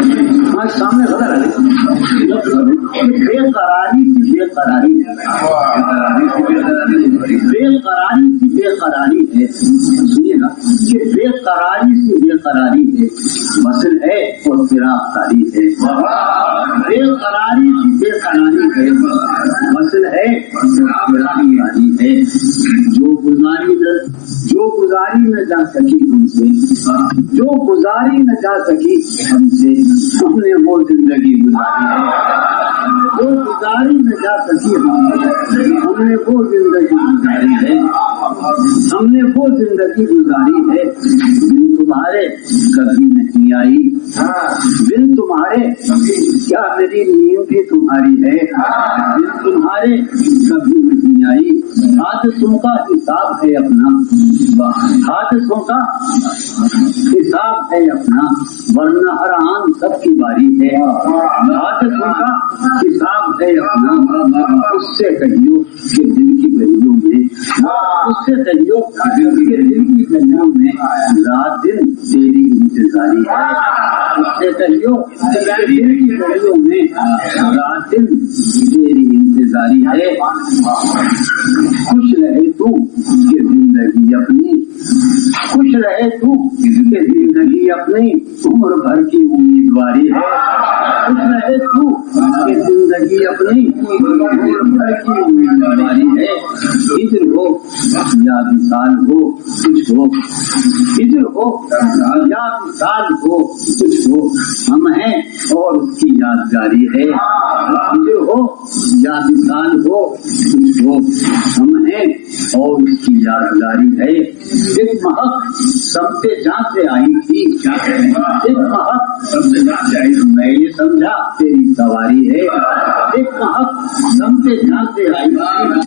ہمارے سامنے خبر ہے بے قراری کی بے قراری ہے، بے قراری کی بے قراری ہے، سنیے نا کہ بے قراری سے بے قراری ہے، مسل ہے اور فراق تاری ہے، بے قراری کی بے قراری ہے، مسل ہے اور فراق تاری ہے، جو گزاری نہ جا سکی ہم سے، جو گزاری نہ جا سکی ہم سے، ہم نے وہ زندگی گزاری ہے، جو گزاری نہ جا سکی ہم نے وہ زندگی گزاری ہے، ہم نے وہ زندگی گزاری ہے، بن تمہارے کبھی نہیں آئی، بن تمہارے کیا میری نیند بھی تمہاری ہے، بن تمہارے کبھی نہیں آئی، حادثوں کا حساب ہے اپنا، حادثوں کا حساب ہے اپنا، ورنہ ہر آن سب کی باری ہے، حادثوں کا حساب ہے اپنا، اس سے کہیو کہ دل کی گلیوں میں، اس سے کہیو کہ دل کی گلیوں میں رات دن تیری انتظاری ہے، اس سے کہیو کہ دل کی گلیوں میں رات دن تیری انتظاری ہے، خوش رہے تو کہ زندگی اپنی، خوش رہے تو کہ زندگی اپنی عمر بھر کی امیدواری ہے، خوش رہے تو کہ زندگی اپنی عمر بھر کی امیدواری ہے، ہجر ہو یا وصال ہو کچھ ہو، ہجر ہو یا وصال ہو کچھ ہو، ہم ہیں اور اس کی یادگاری ہے، ہجر ہو یا وصال ہو کچھ ہو، ہم ہیں اور اس کی یادگاری ہے، ایک مہک سمتے جان سے آئی تھی، ایک مہک سمتے جان سے آئی، میں یہ سمجھا تیری سواری ہے، ایک مہک سمتے جان سے آئی تھی،